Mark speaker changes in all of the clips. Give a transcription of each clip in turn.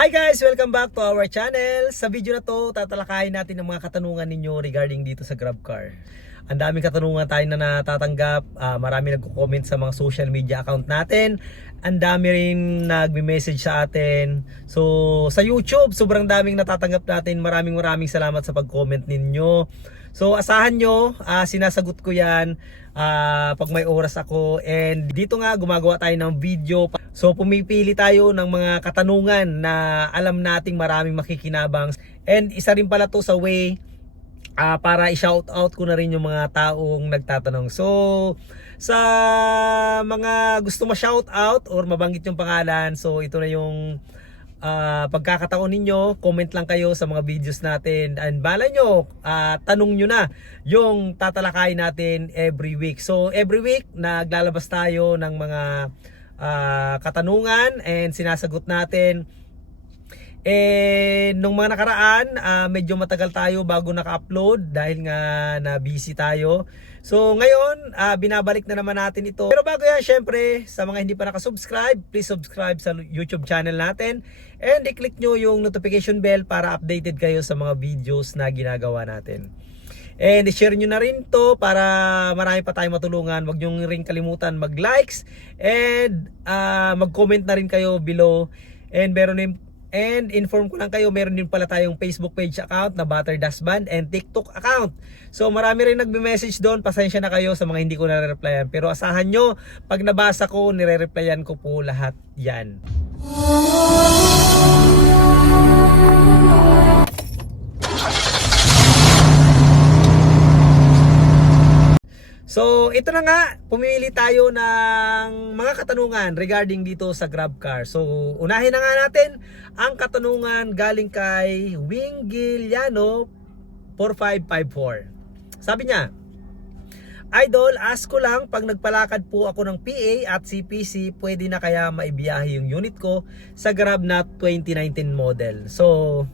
Speaker 1: Hi guys! Welcome back to our channel. Sa video na to, tatalakayin natin ang mga katanungan ninyo regarding dito sa GrabCar. Ang daming katanungan tayo na natatanggap. Ah, marami nagko-comment sa mga social media account natin. Ang dami rin nagme-message sa atin. So, sa YouTube, sobrang daming natatanggap natin. Maraming maraming salamat sa pag-comment ninyo. So, asahan nyo, ah, sinasagot ko yan ah, pag may oras ako. And dito nga, gumagawa tayo ng video. So, pumipili tayo ng mga katanungan na alam nating maraming makikinabang. And isa rin pala to sa way ah, para i-shout out ko na rin yung mga taong nagtatanong. So, sa mga gusto ma-shout out or mabanggit yung pangalan, so ito na yung ah, pagkakataon ninyo, comment lang kayo sa mga videos natin. And bala nyo, ah, tanong nyo na yung tatalakayin natin every week. So, every week, naglalabas tayo ng mga ah, katanungan and sinasagot natin. Eh, nung mga nakaraan, ah, medyo matagal tayo bago naka-upload dahil nga na busy tayo. So ngayon, ah, binabalik na naman natin ito. Pero bago yan, syempre, sa mga hindi pa nakasubscribe, please subscribe sa YouTube channel natin. And i-click nyo yung notification bell para updated kayo sa mga videos na ginagawa natin. And i-share nyo na rin to para marami pa tayong matulungan. Huwag nyo rin kalimutan mag-likes and ah, mag-comment na rin kayo below. And meron And inform ko lang kayo, meron din pala tayong Facebook page account na Butter Das Band and TikTok account. So marami rin nagme-message doon. Pasensya na kayo sa mga hindi ko nare-replyan. Pero asahan nyo, pag nabasa ko, nire-replyan ko po lahat yan. So, ito na nga, pumili tayo ng mga katanungan regarding dito sa GrabCar. So, unahin na nga natin ang katanungan galing kay Wingiliano 4554. Sabi niya, Idol, ask ko lang pag nagpalakad po ako ng PA at CPC, pwede na kaya maibiyahe yung unit ko sa Grab na 2019 model. So,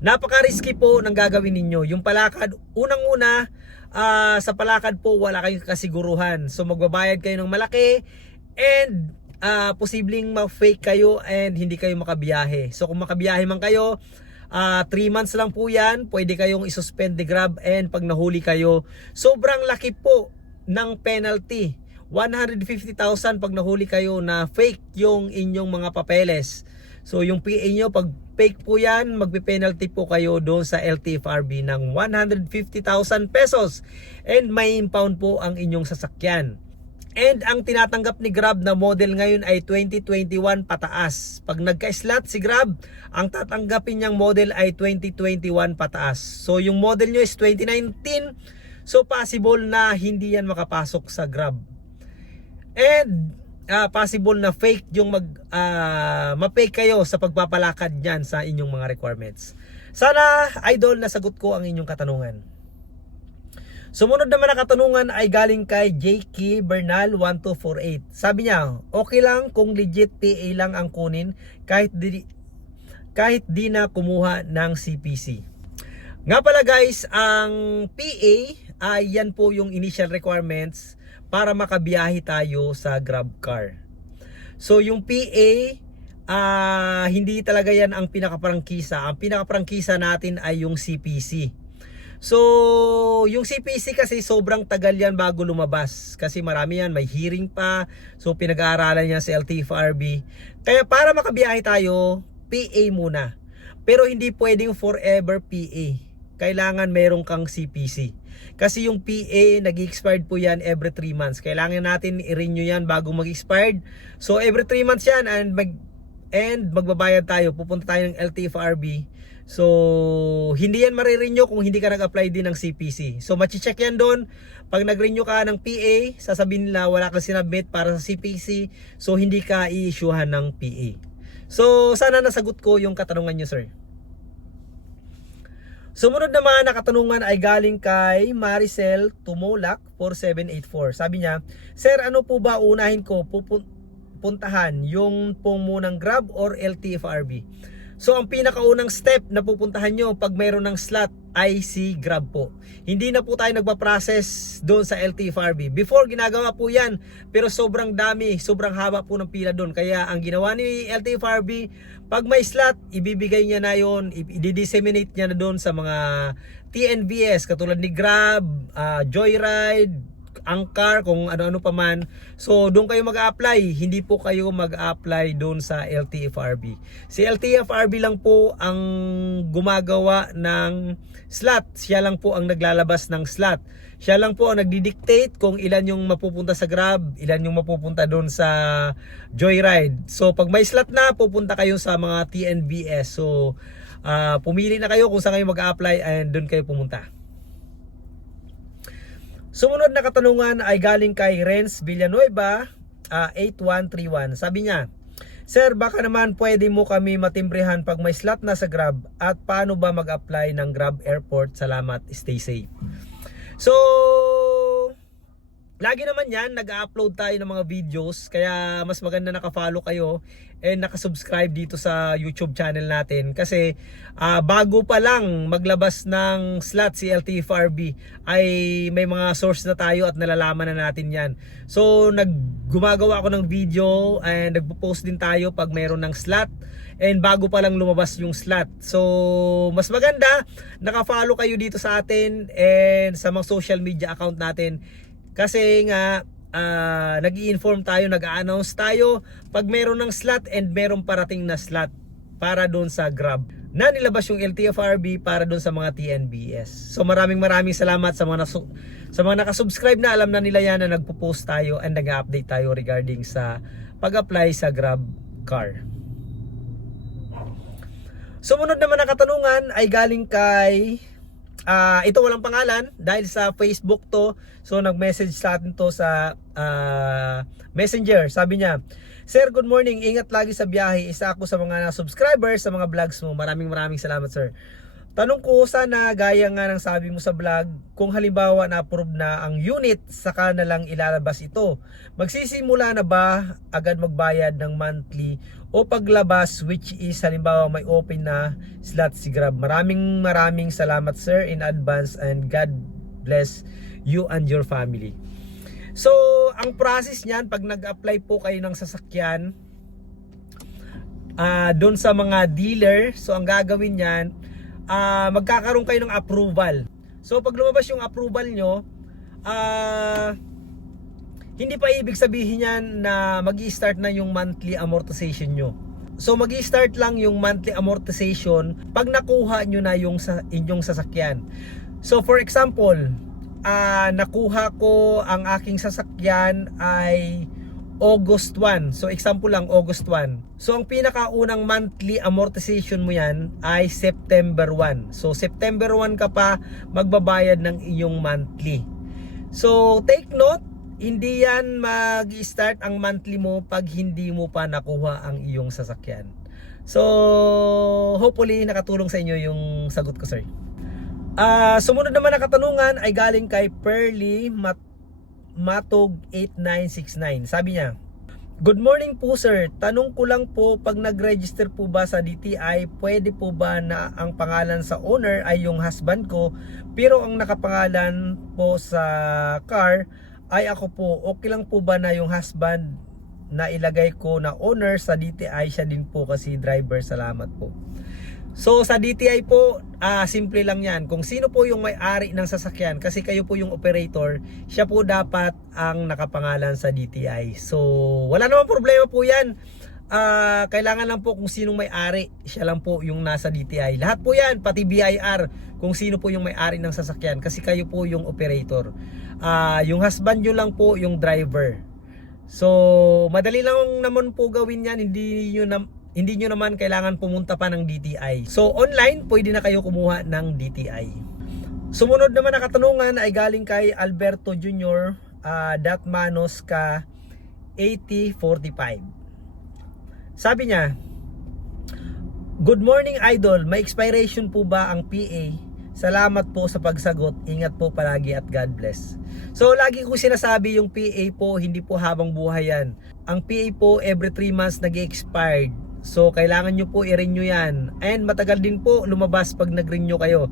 Speaker 1: napaka-risky po ng gagawin ninyo. Yung palakad, unang-una, ah, sa palakad po wala kayong kasiguruhan. So magbabayad kayo ng malaki and ah, posibleng ma-fake kayo and hindi kayo makabiyahe. So kung makabiyahe man kayo, 3 months lang po yan, pwede kayong isuspend the grab and pag nahuli kayo, sobrang laki po ng penalty. 150,000 pag nahuli kayo na fake yung inyong mga papeles. So yung PA nyo, pag fake po yan, magpe-penalty po kayo doon sa LTFRB ng 150,000 pesos. And may impound po ang inyong sasakyan. And ang tinatanggap ni Grab na model ngayon ay 2021 pataas. Pag nagka-slot si Grab, ang tatanggapin niyang model ay 2021 pataas. So yung model nyo is 2019, so possible na hindi yan makapasok sa Grab. And ah, possible na fake yung mag ah, ma-fake kayo sa pagpapalakad niyan sa inyong mga requirements. Sana idol nasagot ko ang inyong katanungan. Sumunod naman na katanungan ay galing kay JK Bernal 1248. Sabi niya, okay lang kung legit PA lang ang kunin kahit di, kahit di na kumuha ng CPC. Nga pala guys, ang PA ay yan po yung initial requirements para makabiyahe tayo sa GrabCar. So yung PA, ah hindi talaga yan ang pinakaprangkisa. Ang pinakaprangkisa natin ay yung CPC. So, yung CPC kasi sobrang tagal yan bago lumabas. Kasi marami yan, may hearing pa. So, pinag-aaralan niya sa LTFRB. Kaya para makabiyahe tayo, PA muna. Pero hindi pwedeng forever PA. Kailangan meron kang CPC. Kasi yung PA, nag-expired po yan every 3 months. Kailangan natin i-renew yan bago mag-expired. So, every 3 months yan and mag and magbabayad tayo. Pupunta tayo ng LTFRB. So, hindi yan marirenew kung hindi ka nag-apply din ng CPC. So, machi-check yan doon. Pag nag-renew ka ng PA, sasabihin nila wala kang sinabit para sa CPC. So, hindi ka i-issuehan ng PA. So, sana nasagot ko yung katanungan nyo, sir. Sumunod naman na katanungan ay galing kay Maricel Tumolak 4784. Sabi niya, Sir, ano po ba unahin ko pupun- puntahan? Yung pong munang Grab or LTFRB? So ang pinakaunang step na pupuntahan nyo pag mayroon ng slot ay si Grab po. Hindi na po tayo nagpa-process doon sa LTFRB. Before ginagawa po 'yan, pero sobrang dami, sobrang haba po ng pila doon. Kaya ang ginawa ni LTFRB, pag may slot, ibibigay niya na 'yon, i-disseminate niya na doon sa mga TNVS katulad ni Grab, ah, Joyride, Angkar, kung ano-ano pa man. So, doon kayo mag-apply. Hindi po kayo mag-apply doon sa LTFRB. Si LTFRB lang po ang gumagawa ng slot. Siya lang po ang naglalabas ng slot. Siya lang po ang nagdi-dictate kung ilan yung mapupunta sa Grab, ilan yung mapupunta doon sa Joyride. So, pag may slot na, pupunta kayo sa mga TNBS. So, ah, pumili na kayo kung saan kayo mag-apply and doon kayo pumunta. Sumunod na katanungan ay galing kay Renz Villanueva, ah, 8131. Sabi niya, Sir, baka naman pwede mo kami matimbrehan pag may slot na sa Grab at paano ba mag-apply ng Grab Airport? Salamat, stay safe. So, lagi naman yan, nag-upload tayo ng mga videos kaya mas maganda nakafollow kayo and nakasubscribe dito sa YouTube channel natin kasi ah, bago pa lang maglabas ng slot si LTFRB ay may mga source na tayo at nalalaman na natin yan. So nag gumagawa ako ng video and nagpo-post din tayo pag mayroon ng slot and bago pa lang lumabas yung slot. So mas maganda naka-follow kayo dito sa atin and sa mga social media account natin kasi nga ah, nag inform tayo, nag-announce tayo pag meron ng slot and meron parating na slot para doon sa Grab na nilabas yung LTFRB para doon sa mga TNBS. So maraming maraming salamat sa mga nasu- sa mga nakasubscribe na alam na nila yan na nagpo-post tayo and nag-update tayo regarding sa pag-apply sa Grab car. Sumunod naman na katanungan ay galing kay Ah, ito walang pangalan dahil sa Facebook to. So nag-message sa atin to sa ah, Messenger. Sabi niya, Sir, good morning. Ingat lagi sa biyahe. Isa ako sa mga subscribers sa mga vlogs mo. Maraming maraming salamat, sir. Tanong ko sana gaya nga ng sabi mo sa vlog, kung halimbawa na-approve na ang unit, saka na lang ilalabas ito. Magsisimula na ba agad magbayad ng monthly o paglabas which is halimbawa may open na slot si Grab. Maraming maraming salamat sir in advance and God bless you and your family. So, ang process niyan pag nag-apply po kayo ng sasakyan ah doon sa mga dealer, so ang gagawin niyan ah magkakaroon kayo ng approval. So pag lumabas yung approval nyo, ah hindi pa ibig sabihin yan na mag start na yung monthly amortization nyo. So mag start lang yung monthly amortization pag nakuha nyo na yung sa inyong sasakyan. So for example, ah nakuha ko ang aking sasakyan ay August 1. So example lang August 1. So ang pinakaunang monthly amortization mo yan ay September 1. So September 1 ka pa magbabayad ng iyong monthly. So take note, hindi yan mag-start ang monthly mo pag hindi mo pa nakuha ang iyong sasakyan. So hopefully nakatulong sa inyo yung sagot ko sir. Ah, sumunod naman na katanungan ay galing kay Pearly Mat Matog 8969. Sabi niya, Good morning po sir. Tanong ko lang po pag nag-register po ba sa DTI, pwede po ba na ang pangalan sa owner ay yung husband ko pero ang nakapangalan po sa car ay ako po. Okay lang po ba na yung husband na ilagay ko na owner sa DTI siya din po kasi driver. Salamat po. So sa DTI po, ah simple lang 'yan. Kung sino po yung may-ari ng sasakyan kasi kayo po yung operator, siya po dapat ang nakapangalan sa DTI. So wala namang problema po 'yan. Ah kailangan lang po kung sinong may-ari, siya lang po yung nasa DTI. Lahat po 'yan, pati BIR, kung sino po yung may-ari ng sasakyan kasi kayo po yung operator. Ah yung husband nyo lang po yung driver. So madali lang naman po gawin 'yan, hindi niyo na hindi nyo naman kailangan pumunta pa ng DTI. So online, pwede na kayo kumuha ng DTI. Sumunod naman na katanungan ay galing kay Alberto Jr. Uh, Datmanos ka 8045. Sabi niya, Good morning idol, may expiration po ba ang PA? Salamat po sa pagsagot. Ingat po palagi at God bless. So lagi ko sinasabi yung PA po, hindi po habang buhay yan. Ang PA po every 3 months nag-expired. So kailangan nyo po i-renew yan. And matagal din po lumabas pag nag-renew kayo.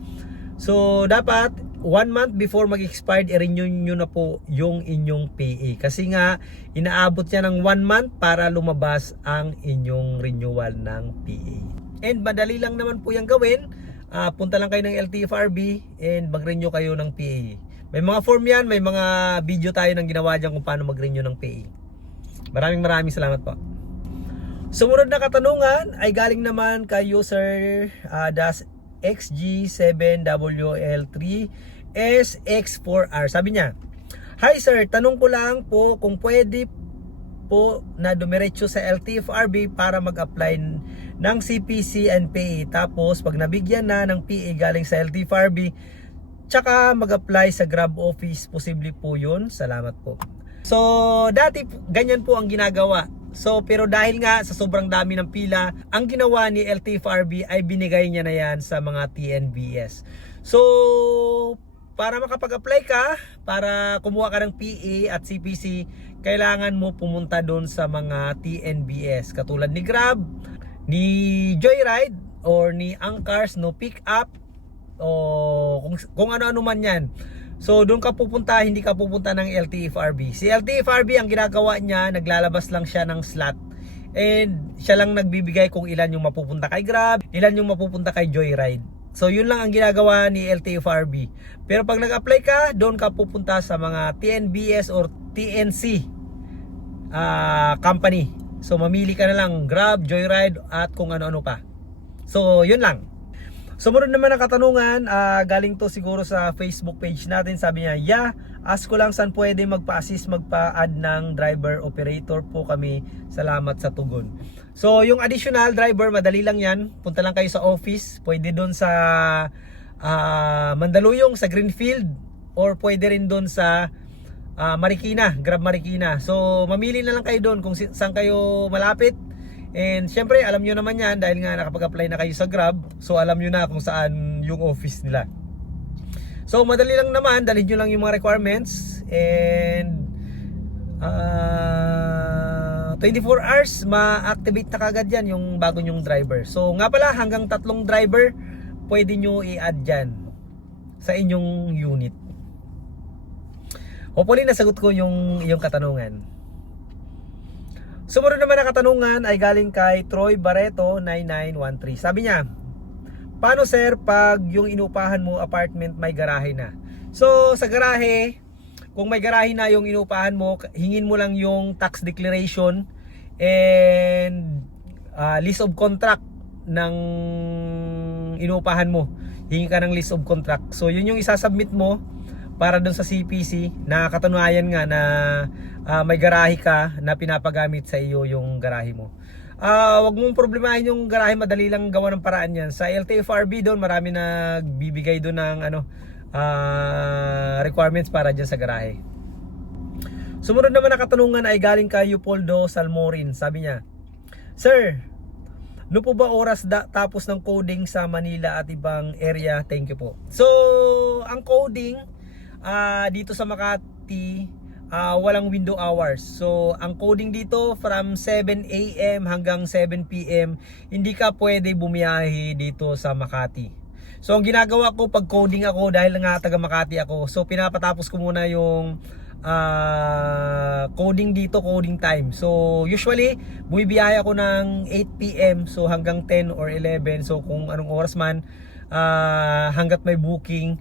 Speaker 1: So, dapat one month before mag-expired, i-renew nyo na po yung inyong PA. Kasi nga, inaabot niya ng one month para lumabas ang inyong renewal ng PA. And madali lang naman po yung gawin. Ah, punta lang kayo ng LTFRB and mag-renew kayo ng PA. May mga form yan, may mga video tayo nang ginawa dyan kung paano mag-renew ng PA. Maraming maraming salamat po. Sumunod na katanungan ay galing naman kay user uh, das XG7WL3SX4R. Sabi niya, Hi sir, tanong ko lang po kung pwede po na dumiretso sa LTFRB para mag-apply ng CPC and PA. Tapos pag nabigyan na ng PA galing sa LTFRB, tsaka mag-apply sa Grab office. Posible po yun. Salamat po. So, dati ganyan po ang ginagawa. So, pero dahil nga sa sobrang dami ng pila, ang ginawa ni LTFRB ay binigay niya na yan sa mga TNBS. So, para makapag-apply ka, para kumuha ka ng PA at CPC, kailangan mo pumunta doon sa mga TNBS. Katulad ni Grab, ni Joyride, or ni Angkars, no pick up, o kung, kung ano-ano man yan. So doon ka pupunta, hindi ka pupunta ng LTFRB. Si LTFRB ang ginagawa niya, naglalabas lang siya ng slot. And siya lang nagbibigay kung ilan yung mapupunta kay Grab, ilan yung mapupunta kay Joyride. So yun lang ang ginagawa ni LTFRB. Pero pag nag-apply ka, doon ka pupunta sa mga TNBS or TNC ah, company. So mamili ka na lang Grab, Joyride at kung ano-ano pa. So yun lang. Sumunod naman ang katanungan, ah, galing to siguro sa Facebook page natin. Sabi niya, yeah, ask ko lang saan pwede magpa-assist, magpa-add ng driver operator po kami. Salamat sa tugon. So, yung additional driver, madali lang yan. Punta lang kayo sa office. Pwede doon sa ah, Mandaluyong, sa Greenfield. Or pwede rin doon sa ah, Marikina, Grab Marikina. So, mamili na lang kayo doon kung saan kayo malapit. And syempre, alam nyo naman yan dahil nga nakapag-apply na kayo sa Grab. So, alam nyo na kung saan yung office nila. So, madali lang naman. Dalhin nyo lang yung mga requirements. And ah 24 hours, ma-activate na kagad yan yung bago nyong driver. So, nga pala, hanggang tatlong driver, pwede nyo i-add dyan sa inyong unit. Hopefully, nasagot ko yung, yung katanungan. Sumunod naman na katanungan ay galing kay Troy Barreto 9913. Sabi niya, Paano sir pag yung inupahan mo apartment may garahe na? So sa garahe, kung may garahe na yung inupahan mo, hingin mo lang yung tax declaration and ah, list of contract ng inupahan mo. Hingi ka ng list of contract. So yun yung isasubmit mo para doon sa CPC na katunayan nga na ah, may garahe ka na pinapagamit sa iyo yung garahe mo. Ah, wag mong problemahin yung garahe, madali lang gawa ng paraan 'yan. Sa LTFRB doon, marami nagbibigay doon ng ano ah, requirements para diyan sa garahe. Sumunod naman na katanungan ay galing kay Leopoldo Salmorin. Sabi niya, Sir, ano po ba oras da, tapos ng coding sa Manila at ibang area? Thank you po. So, ang coding ah, dito sa Makati ah, walang window hours. So, ang coding dito from 7 a.m. hanggang 7 p.m. Hindi ka pwede bumiyahe dito sa Makati. So, ang ginagawa ko pag coding ako dahil nga taga Makati ako. So, pinapatapos ko muna yung ah, coding dito, coding time. So, usually, bumibiyahe ako ng 8 p.m. So, hanggang 10 or 11. So, kung anong oras man, ah, hanggat may booking,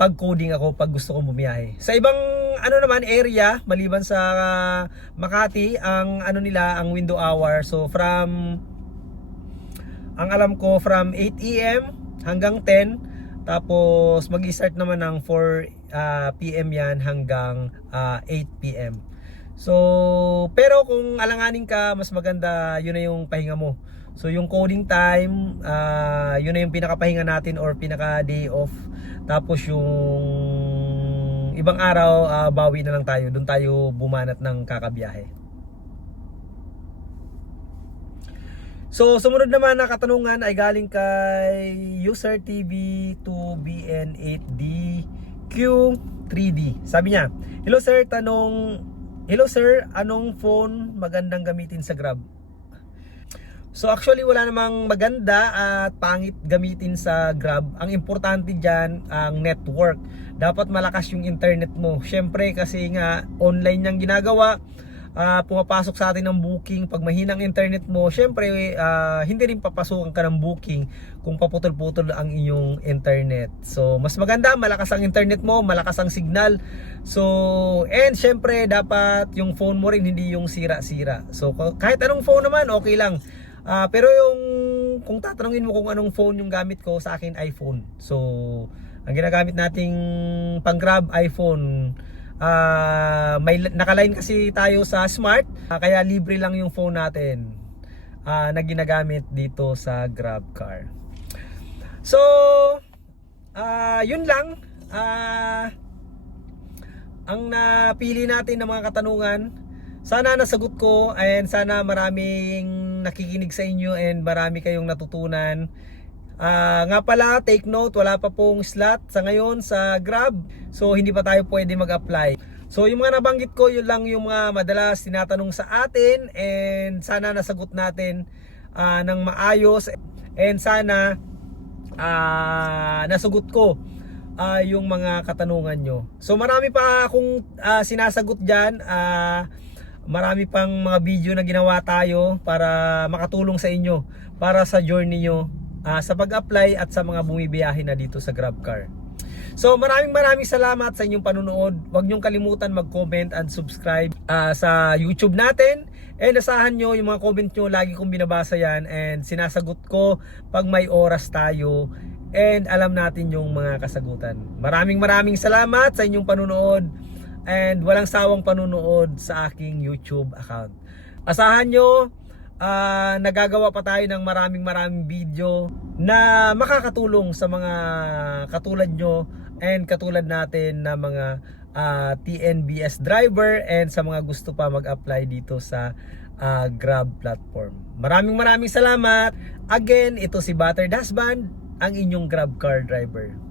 Speaker 1: pag coding ako pag gusto kong bumiyahe. Sa ibang ano naman area maliban sa ah, Makati, ang ano nila ang window hour. So from ang alam ko from 8 AM hanggang 10 tapos magi-start naman ng 4 ah, PM yan hanggang ah, 8 PM. So, pero kung alanganin ka, mas maganda yun na yung pahinga mo. So, yung coding time, ah, yun na yung pinakapahinga natin or pinaka day off. Tapos yung ibang araw, ah, bawi na lang tayo. Doon tayo bumanat ng kakabiyahe. So, sumunod naman na katanungan ay galing kay user TV 2BN8DQ3D. Sabi niya, Hello sir, tanong Hello sir, anong phone magandang gamitin sa Grab? So actually wala namang maganda at pangit gamitin sa Grab. Ang importante diyan ang network. Dapat malakas yung internet mo. Syempre kasi nga online yang ginagawa. Ah, pumapasok sa atin ng booking pag mahinang internet mo syempre ah, hindi rin papasukan ka ng booking kung paputol-putol ang iyong internet so mas maganda malakas ang internet mo malakas ang signal so and syempre dapat yung phone mo rin hindi yung sira-sira so kahit anong phone naman okay lang Ah, pero yung kung tatanungin mo kung anong phone yung gamit ko sa akin iPhone so ang ginagamit nating pang grab iPhone Ah, may nakaline kasi tayo sa Smart, ah, kaya libre lang yung phone natin ah, na ginagamit dito sa GrabCar. So, ah, yun lang. Ah, ang napili natin ng mga katanungan, sana nasagot ko and sana maraming nakikinig sa inyo and marami kayong natutunan. Ah, nga pala, take note, wala pa pong slot sa ngayon sa Grab. So hindi pa tayo pwede mag-apply. So yung mga nabanggit ko, yun lang yung mga madalas tinatanong sa atin and sana nasagot natin ah, ng maayos and sana ah, nasagot ko ah, yung mga katanungan nyo. So marami pa akong ah, sinasagot dyan. Ah, marami pang mga video na ginawa tayo para makatulong sa inyo para sa journey nyo ah, sa pag-apply at sa mga bumibiyahe na dito sa GrabCar. So maraming maraming salamat sa inyong panunood. Huwag niyong kalimutan mag-comment and subscribe ah, sa YouTube natin. And asahan nyo yung mga comment nyo, lagi kong binabasa yan and sinasagot ko pag may oras tayo and alam natin yung mga kasagutan. Maraming maraming salamat sa inyong panunood and walang sawang panunood sa aking YouTube account. Asahan nyo, ah, nagagawa pa tayo ng maraming maraming video na makakatulong sa mga katulad nyo and katulad natin na mga ah, TNBS driver and sa mga gusto pa mag-apply dito sa ah, Grab platform. Maraming maraming salamat. Again, ito si Battered Husband, ang inyong Grab car driver.